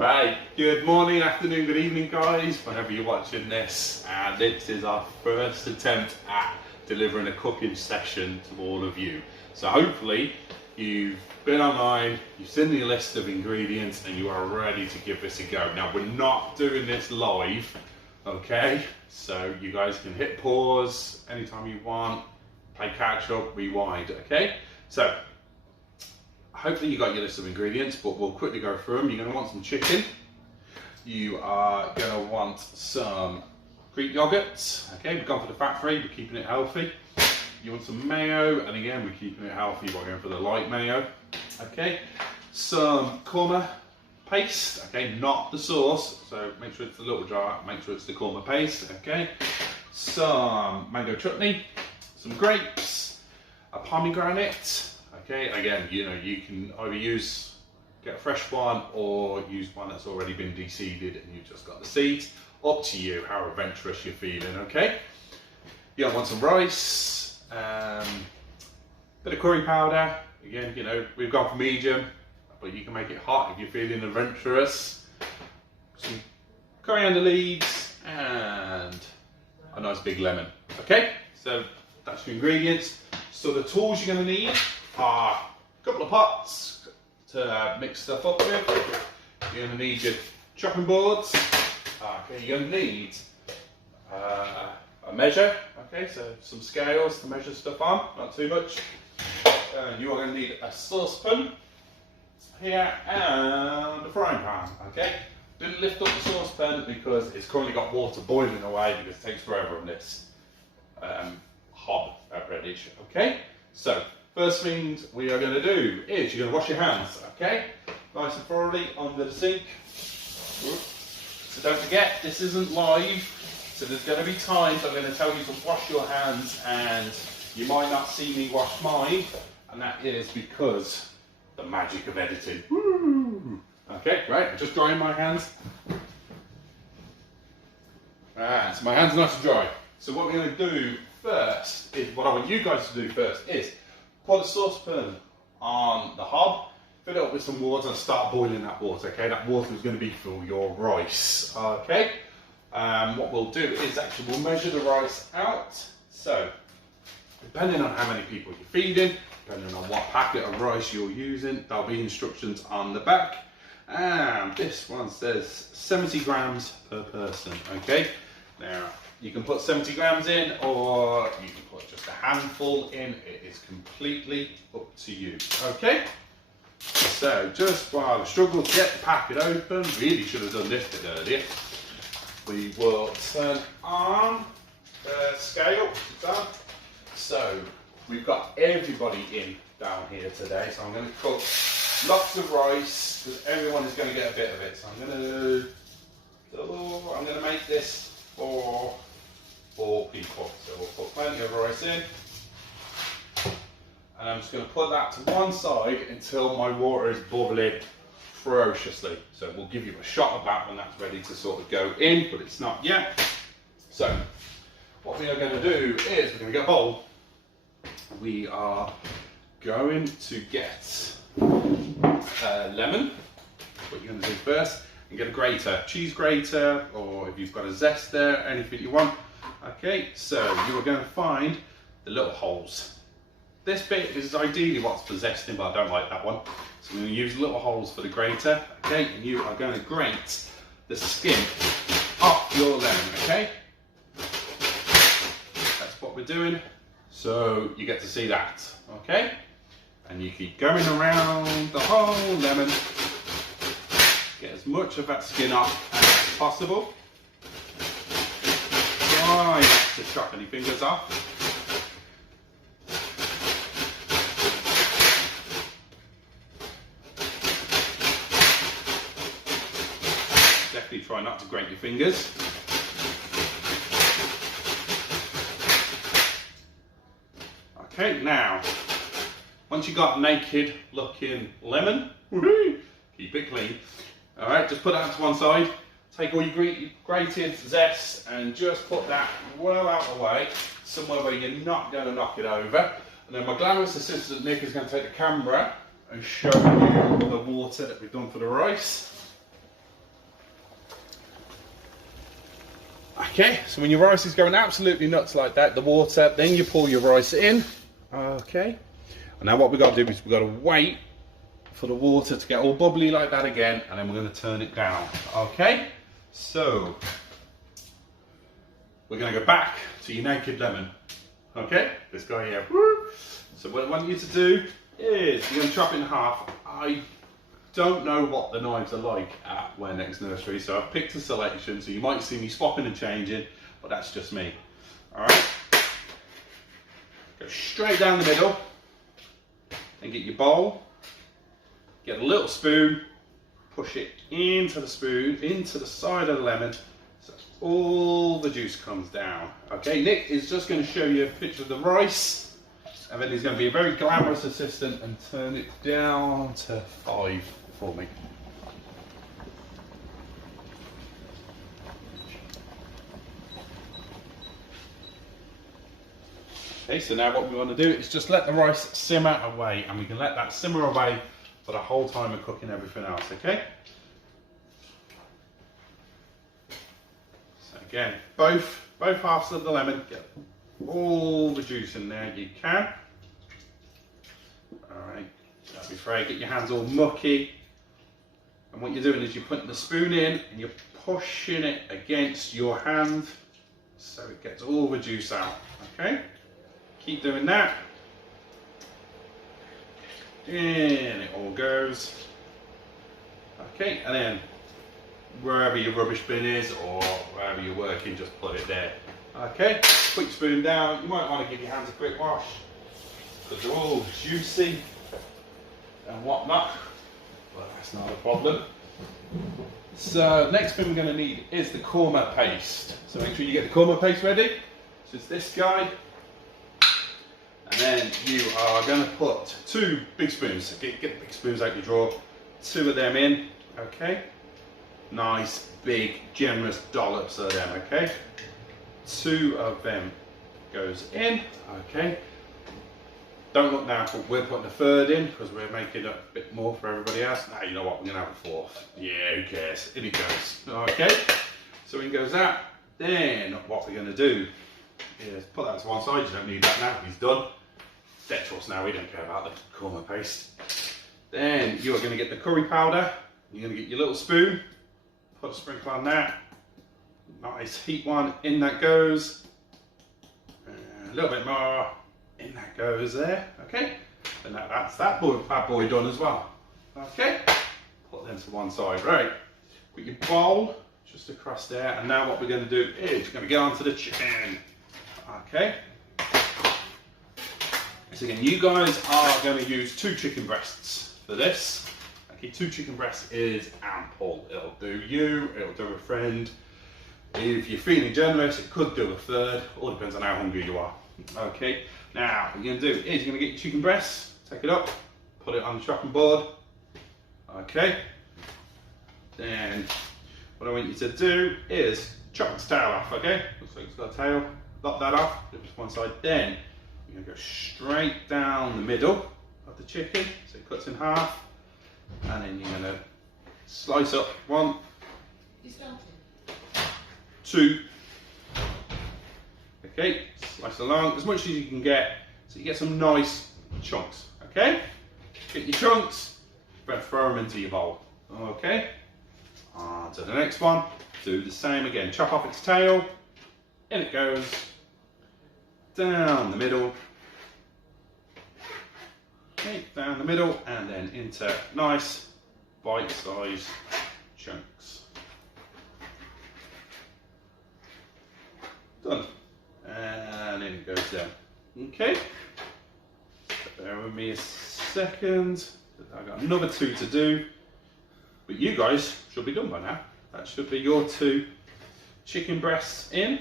Right, good morning, afternoon, good evening guys, whenever you're watching this. And this is our first attempt at delivering a cooking session to all of you. So hopefully you've been online, you've seen the list of ingredients and you are ready to give this a go. Now we're not doing this live, okay? So you guys can hit pause anytime you want, play catch up, rewind, okay? So hopefully you got your list of ingredients, but we'll quickly go through them. You're going to want some chicken. You are going to want some Greek yogurt. Okay, we've gone for the fat-free, we're keeping it healthy. You want some mayo, and again, we're keeping it healthy by going for the light mayo. Okay, some korma paste. Okay, not the sauce, so make sure it's the little jar, make sure it's the korma paste. Okay, some mango chutney, some grapes, a pomegranate. Okay, again, you know, you can either get a fresh one or use one that's already been de-seeded and you've just got the seeds. Up to you, how adventurous you're feeling, okay? You'll want some rice, bit of curry powder. Again, you know, we've gone for medium, but you can make it hot if you're feeling adventurous. Some coriander leaves and a nice big lemon, okay? So that's your ingredients. So the tools you're going to need are a couple of pots to mix stuff up with. You're going to need your chopping boards. Okay, you're going to need a measure. Okay, so some scales to measure stuff on, not too much. You are going to need a saucepan here and a frying pan. Okay, didn't lift up the saucepan because it's currently got water boiling away because it takes forever on this hob at Redditch. Okay, so first things we are going to do is you're going to wash your hands, okay? Nice and thoroughly under the sink. So don't forget, this isn't live, so there's going to be times I'm going to tell you to wash your hands and you might not see me wash mine, and that is because the magic of editing. Woo! Okay, right, I'm just drying my hands. Alright, so my hands are nice and dry. So what we're going to do first is, what I want you guys to do first is put a saucepan on the hob, fill it up with some water and start boiling that water, okay? That water is going to be for your rice, okay? What we'll do is actually we'll measure the rice out. So, depending on how many people you're feeding, depending on what packet of rice you're using, there'll be instructions on the back. And this one says 70 grams per person, okay? Now, you can put 70 grams in or you can put just a handful in. It is completely up to you. Okay? So just while I struggle to get the packet open, really should have done this bit earlier, we will turn on the scale, which is done. So we've got everybody in down here today. So I'm going to cook lots of rice because everyone is going to get a bit of it. So I'm going to make this for 4 people. So we'll put plenty of rice in. And I'm just going to put that to one side until my water is bubbling ferociously. So we'll give you a shot of that when that's ready to sort of go in, but it's not yet. So what we are going to do is we're going to get a bowl. We are going to get a lemon. What you're going to do first, and get a grater, cheese grater, or if you've got a zester, anything you want. Okay, so you are going to find the little holes. This bit is ideally what's for zesting, but I don't like that one. So I'm going to use little holes for the grater, okay? And you are going to grate the skin off your lemon, okay? That's what we're doing. So you get to see that, okay? And you keep going around the whole lemon. Get as much of that skin off as possible. Try not to chop any fingers off. Definitely try not to grate your fingers. Okay, now, once you got naked looking lemon, keep it clean. All right, just put that to one side. Take all your grated zest and just put that well out of the way, somewhere where you're not going to knock it over. And then my glamorous assistant Nick is going to take the camera and show you the water that we've done for the rice. Okay, so when your rice is going absolutely nuts like that, the water, then you pour your rice in. Okay, and now what we've got to do is we've got to wait for the water to get all bubbly like that again, and then we're going to turn it down. Okay, so we're going to go back to your naked lemon. Okay, this guy here. So what I want you to do is you're going to chop it in half. I don't know what the knives are like at Where Next Nursery, so I've picked a selection, so you might see me swapping and changing, but that's just me. Alright, go straight down the middle, and get your bowl, get a little spoon, push it into the spoon, into the side of the lemon, so all the juice comes down. Okay, Nick is just going to show you a picture of the rice, and then he's going to be a very glamorous assistant and turn it down to 5 for me. Okay, so now what we want to do is just let the rice simmer away, and we can let that simmer away for the whole time of cooking everything else, okay? So again, both halves of the lemon, get all the juice in there you can. Alright, don't be afraid, get your hands all mucky. And what you're doing is you're putting the spoon in and you're pushing it against your hand so it gets all the juice out, okay? Keep doing that. In it all goes. Okay, and then wherever your rubbish bin is or wherever you're working, just put it there. Okay, put your spoon down. You might want to give your hands a quick wash because they're all juicy and whatnot, but that's not a problem. So next thing we're going to need is the korma paste. So make sure you get the korma paste ready. So it's this guy. And then you are going to put 2 big spoons. Get the big spoons out your drawer. 2 of them in. Okay. Nice, big, generous dollops of them. Okay. 2 of them goes in. Okay. Don't look now, but we're putting a 3rd in because we're making it a bit more for everybody else. Now you know what, we're going to have a 4th. Yeah, who cares? In it goes. Okay. So in goes that. Then what we're going to do is put that to one side. You don't need that now. He's done. Dead to us now. We don't care about the korma paste. Then you are going to get the curry powder. You're going to get your little spoon. Put a sprinkle on that. Nice heat one. In that goes. A little bit more. In that goes there. Okay. And that's that bad boy done as well. Okay. Put them to one side. Right. Put your bowl just across there. And now what we're going to do is we're going to get onto the chicken. Okay. So again, you guys are going to use 2 chicken breasts for this. Okay, 2 chicken breasts is ample. It'll do you, it'll do a friend. If you're feeling generous, it could do a 3rd. All depends on how hungry you are. Okay, now what you're going to do is you're going to get your chicken breasts, take it up, put it on the chopping board. Okay, then what I want you to do is chop its tail off. Okay, looks like it's got a tail. Lop that off, flip it to one side. Then you're going to go straight down the middle of the chicken, so it cuts in half, and then you're going to slice up 1, 2, okay, slice along as much as you can get, so you get some nice chunks, okay? Get your chunks, then throw them into your bowl, okay? On to the next one, do the same again, chop off its tail, in it goes, down the middle, okay, down the middle, and then into nice bite-sized chunks. Done. And then it goes down. Okay. Bear with me a second. I've got another 2 to do. But you guys should be done by now. That should be your 2 chicken breasts in.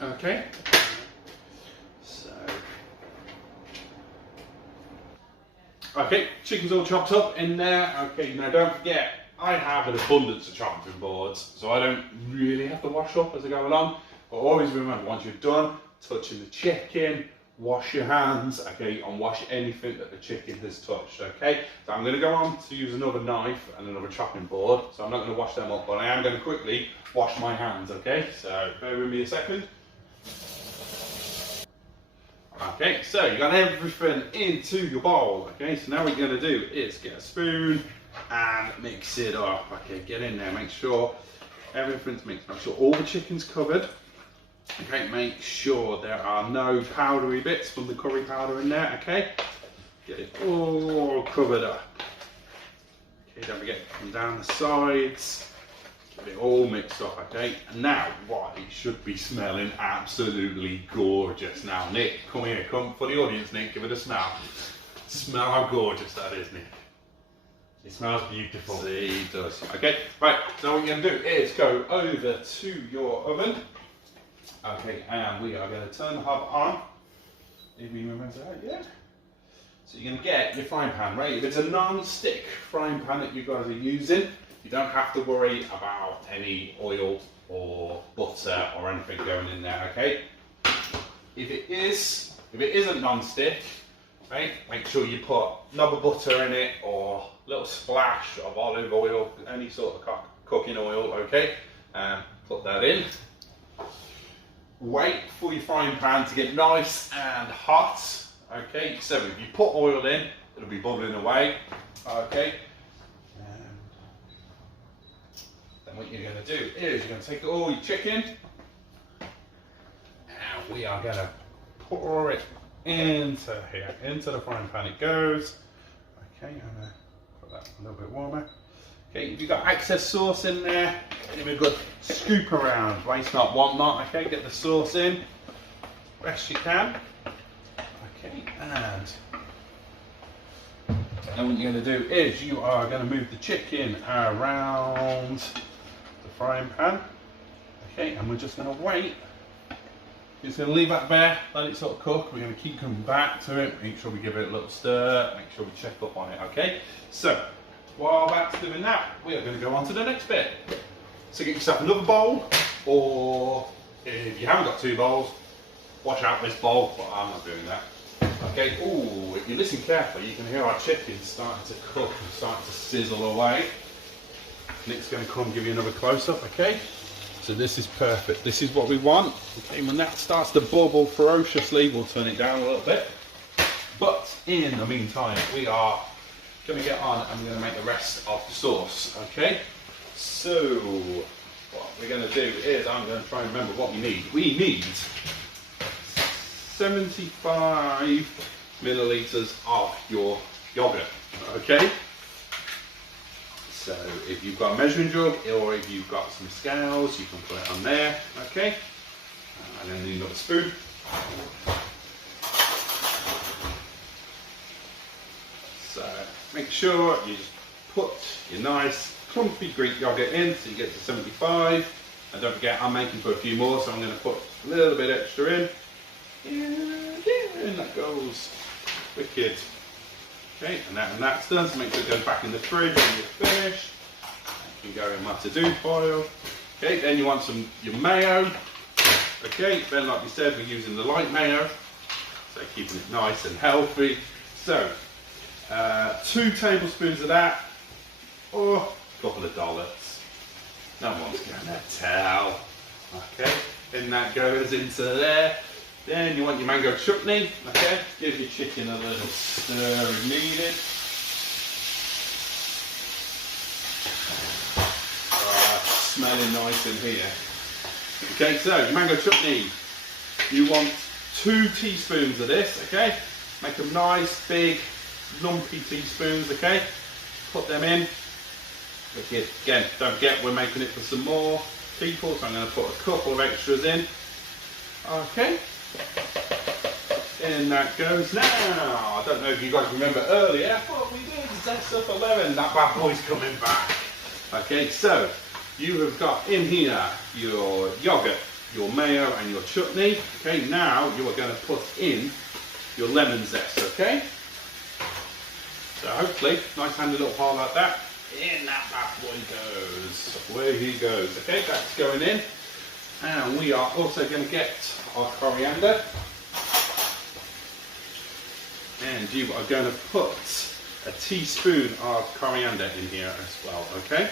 Okay. So. Okay, chicken's all chopped up in there. Okay, now don't forget, I have an abundance of chopping boards, so I don't really have to wash up as I go along. But always remember, once you're done touching the chicken, wash your hands, okay, and wash anything that the chicken has touched, okay? So I'm going to go on to use another knife and another chopping board, so I'm not going to wash them up, but I am going to quickly wash my hands, okay? So bear with me a second. Okay, so you got everything into your bowl, okay? So now what you're going to do is get a spoon and mix it up, okay? Get in there, make sure everything's mixed, make sure all the chicken's covered. Okay, make sure there are no powdery bits from the curry powder in there, okay? Get it all covered up. Okay, don't forget to come down the sides. Get it all mixed up, okay? And now, what, it should be smelling absolutely gorgeous. Now, Nick, come here, come for the audience, Nick, give it a smell. Smell how gorgeous that is, Nick. It smells beautiful. See, it does. Okay, right, so what you're going to do is go over to your oven. Okay, and we are going to turn the hob on. If we remember that, yeah. So you're going to get your frying pan, right? If it's a non-stick frying pan that you guys are using, you don't have to worry about any oil or butter or anything going in there, okay? If it isn't non-stick, right, make sure you put knob of butter in it or a little splash of olive oil, any sort of cooking oil, okay? Put that in. Wait for your frying pan to get nice and hot. Okay, so if you put oil in, it'll be bubbling away. Okay. Then what you're going to do is you're going to take all your chicken and we are going to pour it into here, into the frying pan it goes. Okay, I'm going to put that a little bit warmer. Okay, if you've got excess sauce in there, give it a good scoop around. Waste not, want not. Okay, get the sauce in best you can. Okay, and what you're going to do is you are going to move the chicken around the frying pan. Okay, and we're just going to wait. You're just going to leave that there, let it sort of cook. We're going to keep coming back to it, make sure we give it a little stir, make sure we check up on it. Okay, so while that's doing that, we are going to go on to the next bit. So get yourself another bowl, or if you haven't got two bowls, wash out this bowl, but I'm not doing that. Okay, ooh, if you listen carefully, you can hear our chicken starting to cook and starting to sizzle away. Nick's going to come give you another close-up, okay? So this is perfect, this is what we want. Okay, when that starts to bubble ferociously, we'll turn it down a little bit. But in the meantime, we are going to get on and we're going to make the rest of the sauce, okay? So what we're going to do is I'm going to try and remember what we need. We need 75 millilitres of your yogurt, okay? So if you've got a measuring jug or if you've got some scales, you can put it on there, okay? And then need another spoon. So make sure you just put your nice clumpy Greek yogurt in so you get to 75. And don't forget, I'm making for a few more, so I'm going to put a little bit extra in. And that goes wicked. Okay, and that's done, so make sure it goes back in the fridge when you're finished. You can go in my to-do pile. Okay, then you want your mayo. Okay, then like we said, we're using the light mayo, so keeping it nice and healthy. So, 2 tablespoons of that, or a couple of dollops. No one's gonna tell. Okay, then that goes into there. Then you want your mango chutney, okay? Give your chicken a little stir if needed. Smelling nice in here. Okay, so your mango chutney, you want 2 teaspoons of this, okay? Make them nice, big, lumpy teaspoons, okay? Put them in. Again, don't forget we're making it for some more people, so I'm going to put a couple of extras in. Okay. In that goes now. I don't know if you guys remember earlier, what we did zest up a lemon. That bad boy's coming back. Okay, so you have got in here your yogurt, your mayo and your chutney. Okay, now you are going to put in your lemon zest, okay? So hopefully, nice handy little pile like that. In that bad boy goes. Where he goes. Okay, that's going in. And we are also going to get our coriander. and you are going to put a teaspoon of coriander in here as well, okay?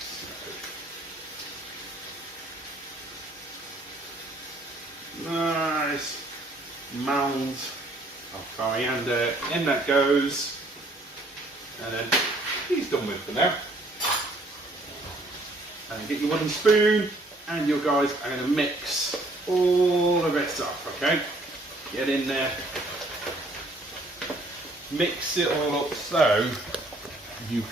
So, nice mound of coriander, in that goes, and then he's done with for now. And get your wooden spoon, and you guys are going to mix all of this up, okay? Get in there, mix it all up so you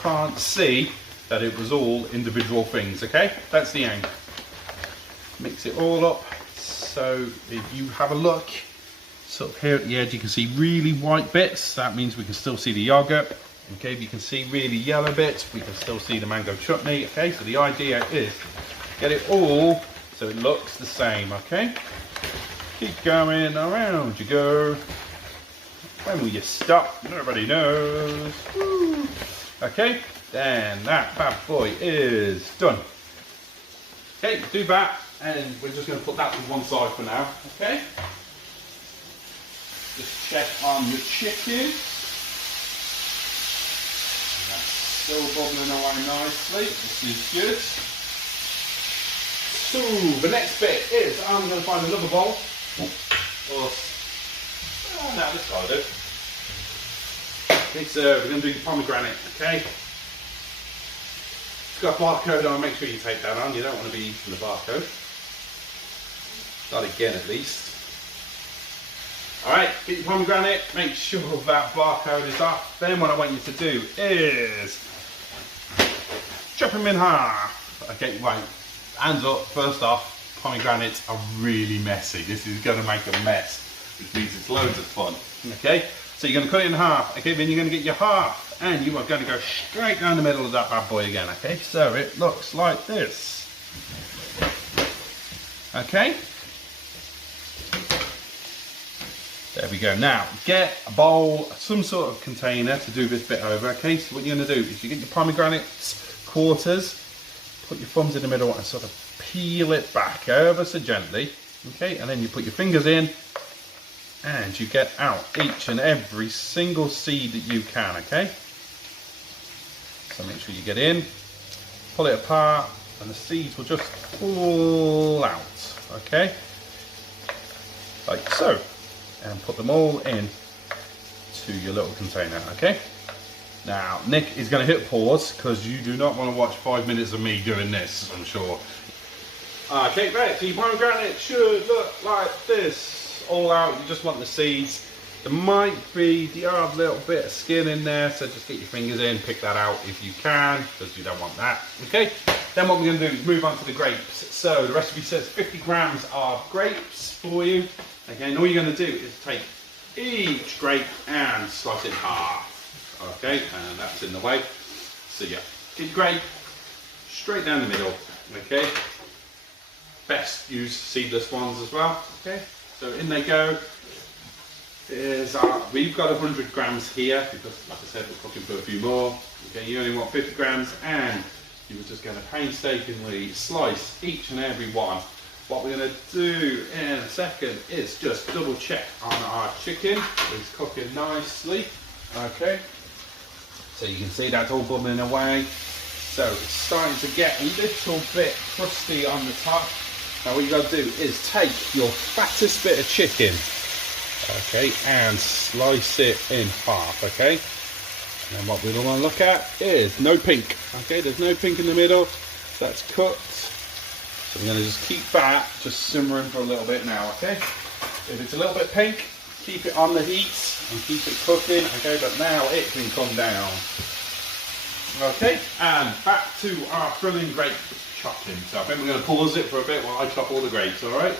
can't see that it was all individual things, okay? That's the aim. Mix it all up so if you have a look, sort of here at the edge you can see really white bits, that means we can still see the yogurt. Okay, if you can see really yellow bits, we can still see the mango chutney. Okay, so the idea is get it all so it looks the same, okay? Keep going, around you go. When will you stop? Nobody knows. Woo. Okay, then that bad boy is done. Okay, do that, and we're just going to put that to one side for now, okay? Just check on your chicken. Still bubbling away nicely, this is good. So the next bit is I'm going to find another bowl. Oh no, this will do. Okay, so we're going to do the pomegranate, okay? It's got a barcode on, make sure you take that on, you don't want to be eating the barcode. Not again at least. Alright, get your pomegranate, make sure that barcode is off. Then what I want you to do is chop them in half. Okay, right, hands up, first off, pomegranates are really messy. This is going to make a mess, which means it's loads of fun. Okay, so you're going to cut it in half. Okay, then you're going to get your half, and you are going to go straight down the middle of that bad boy again. Okay, so it looks like this. Okay. There we go. Now, get a bowl, some sort of container to do this bit over. Okay, so what you're going to do is you get your pomegranates, quarters, put your thumbs in the middle and sort of peel it back ever so gently. Okay, and then you put your fingers in and you get out each and every single seed that you can, okay? So make sure you get in, pull it apart, and the seeds will just fall out, okay? Like so. And put them all in to your little container, okay? Now, Nick is going to hit pause because you do not want to watch 5 minutes of me doing this, I'm sure. Okay, right, so your pomegranate should look like this. All out, you just want the seeds. There might be the odd little bit of skin in there, so just get your fingers in, pick that out if you can, because you don't want that, okay? Then what we're going to do is move on to the grapes. So the recipe says 50 grams of grapes for you. Okay, and all you're going to do is take each grape and slice it in half. Okay, and that's in the way. So yeah, get your grape straight down the middle. Okay, best use seedless ones as well. Okay, so in they go. Is we've got 100 grams here because, like I said, we're cooking for a few more. Okay, you only want 50 grams, and you were just going to painstakingly slice each and every one. What we're going to do in a second is just double check on our chicken. It's cooking nicely. Okay, so you can see that's all bubbling away. So it's starting to get a little bit crusty on the top. Now what you got to do is take your fattest bit of chicken, okay, and slice it in half, okay. And then what we want to look at is no pink, okay. There's no pink in the middle. That's cooked. So we're going to just keep that just simmering for a little bit now, okay? If it's a little bit pink, keep it on the heat and keep it cooking, okay? But now it can come down. Okay, and back to our thrilling grape chopping. So I think we're going to pause it for a bit while I chop all the grapes, alright?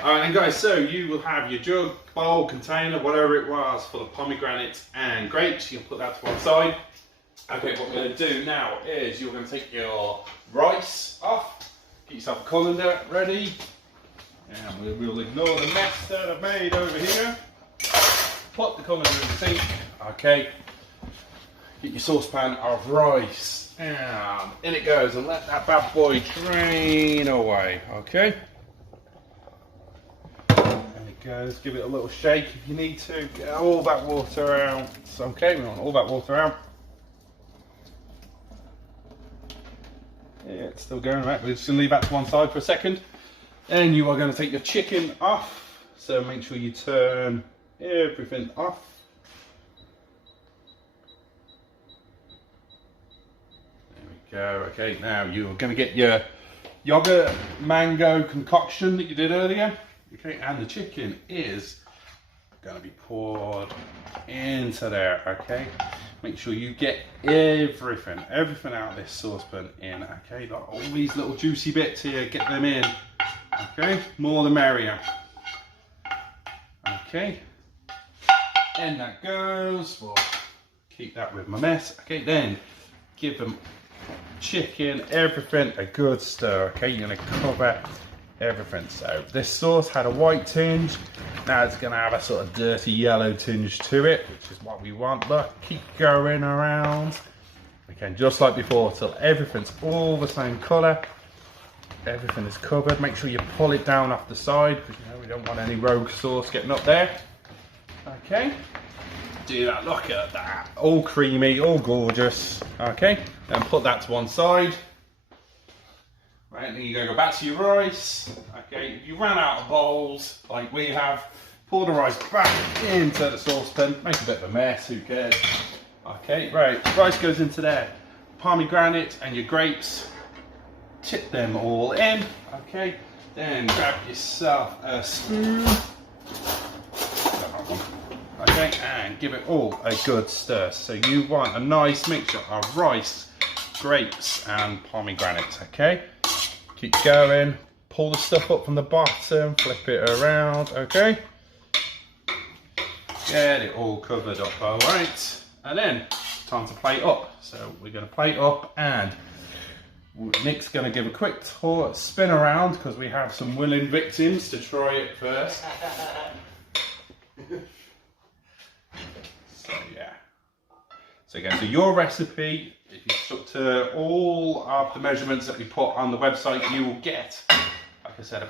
Alright then guys, so you will have your jug, bowl, container, whatever it was, full of pomegranates and grapes. You'll put that to one side. Okay, what we're going to do now is you're going to take your rice off, get yourself a colander ready, and we'll ignore the mess that I've made over here. Put the colander in the sink, okay, get your saucepan of rice, and in it goes, and let that bad boy drain away, okay? And goes. Give it a little shake if you need to. Get all that water out. Okay, we want all that water out. Yeah, it's still going, right? We're just going to leave that to one side for a second. And you are going to take your chicken off. So make sure you turn everything off. There we go. Okay, now you're going to get your yogurt mango concoction that you did earlier. Okay, and the chicken is going to be poured into there. Okay, make sure you get everything out of this saucepan in. Okay, like all these little juicy bits here, get them in. Okay, more the merrier. Okay, and that goes. We'll keep that with my mess. Okay, then give them chicken, everything a good stir. Okay, you're gonna cover everything. So this sauce had a white tinge. Now it's gonna have a sort of dirty yellow tinge to it, which is what we want. Look, keep going around. Okay, just like before, till everything's all the same colour. Everything is covered. Make sure you pull it down off the side because you know we don't want any rogue sauce getting up there. Okay, do that. Look at that, all creamy, all gorgeous. Okay, then put that to one side. Right, then you're going to go back to your rice. Okay, if you ran out of bowls like we have, pour the rice back into the saucepan. Make a bit of a mess, who cares? Okay, right, rice goes into there. Pomegranate and your grapes. Tip them all in. Okay, then grab yourself a spoon. Okay, and give it all a good stir. So you want a nice mixture of rice, grapes, and pomegranates. Okay, keep going. Pull the stuff up from the bottom, flip it around. Okay, get it all covered up. All right, and then time to plate up. So we're going to plate up, and Nick's going to give a quick spin around because we have some willing victims to try it first. So yeah. So again, so your recipe, if you stuck to all of the measurements that we put on the website, you will get, like I said,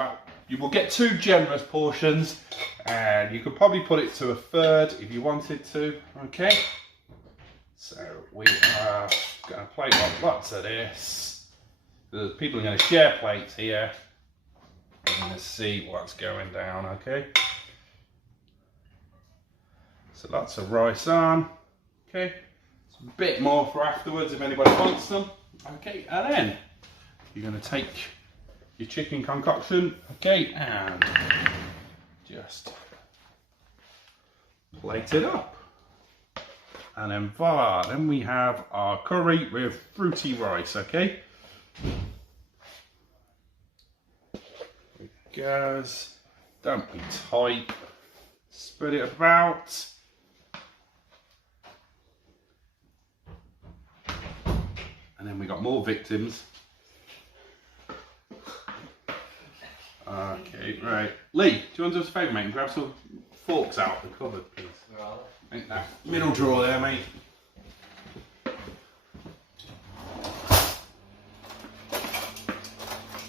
you will get 2 generous portions, and you could probably put it to a third if you wanted to. Okay. So we are going to plate up lots of this. The people are going to share plates here. I'm going to see what's going down. Okay. So lots of rice on. Okay. A bit more for afterwards if anybody wants them. Okay, and then you're going to take your chicken concoction, okay, and just plate it up. And then voila, then we have our curry with fruity rice, okay. It goes, don't be tight, spread it about. And then we got more victims. Okay, right. Lee, do you want to do us a favour, mate, and grab some forks out of the cupboard, please? I think that middle drawer there, mate.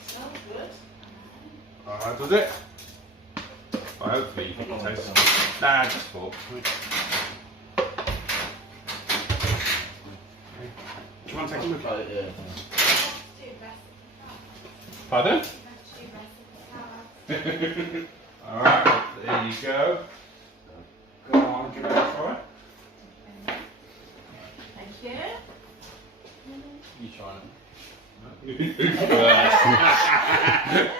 Sounds good. Alright, does it? Well, hopefully you can taste it. Nah, just forks. Do you want to take a look at it? Pardon? Alright, there you go. Go on, give it a try. Thank you. You try it.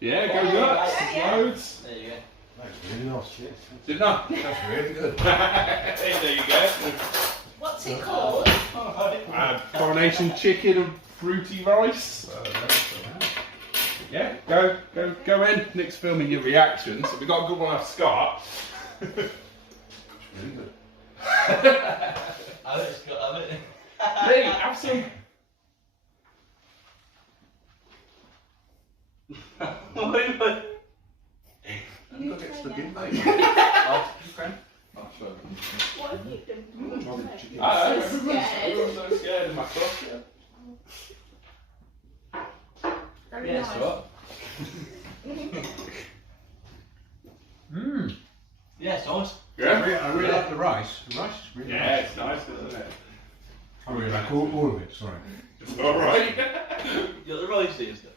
Yeah, go nuts. Loads. There you go. That's really nice, cheers. Did not? That's really good. There you go. What's it called? Coronation chicken and fruity rice. Yeah, go in. Nick's filming your reactions. So we got a good one off Scott. It's really good. I bet it's good, I bet. Lee, have some. Look, it's stuck in, mate. What have you done? Everyone's so scared of my stuff. Very Yeah, nice. it's what? it's nice. I really like the rice. The rice is really Yeah, nice. it's nice, isn't it? I really like all of it, sorry. All right. You got the rice here, stuff.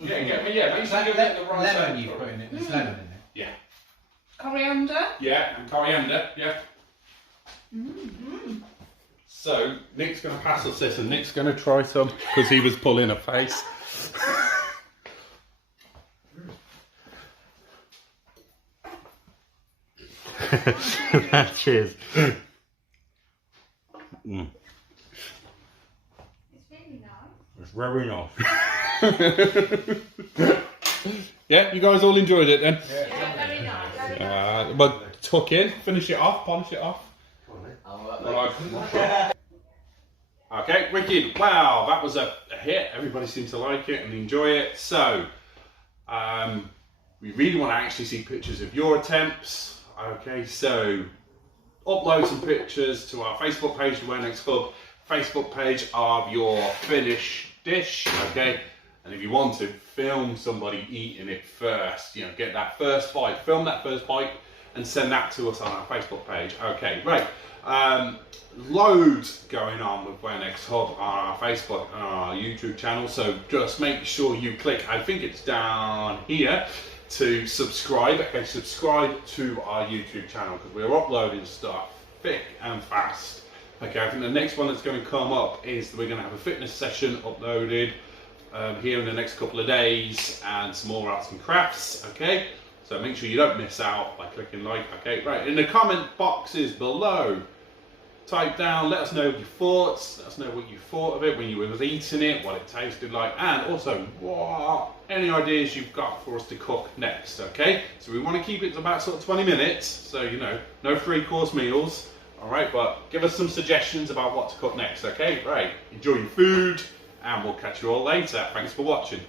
Yeah, make Is sure that you get the right lemon side. you put in it? There's lemon in it. Yeah. Coriander. Yeah, and coriander, yeah. So, Nick's going to pass us this and Nick's going to try some because he was pulling a face. Cheers. It's really nice. It's very nice. Yeah, you guys all enjoyed it then? Yeah, very nice. Very nice. But tuck in, finish it off, polish it off. Alright, Okay, wicked. Wow, that was a hit. Everybody seems to like it and enjoy it. So, we really want to actually see pictures of your attempts. Okay, so upload some pictures to our Facebook page, the Where Next Hub Facebook page of your finished dish. Okay, and if you want to, film somebody eating it first. You know, get that first bite, film that first bite, and send that to us on our Facebook page. Okay, great. Loads going on with Where Next Hub on our Facebook and our YouTube channel, so just make sure you click, I think it's down here, to subscribe. Okay, subscribe to our YouTube channel because we're uploading stuff thick and fast. Okay, I think the next one that's going to come up is that we're going to have a fitness session uploaded here in the next couple of days and some more arts and crafts. Okay, so make sure you don't miss out by clicking like. Okay, right, in the comment boxes below, type down, let us know your thoughts, let us know what you thought of it when you were eating it, what it tasted like, and also any ideas you've got for us to cook next. Okay, so we want to keep it to about sort of 20 minutes, so you know, no 3-course meals. All right, but give us some suggestions about what to cook next. Okay, right, enjoy your food and we'll catch you all later. Thanks for watching.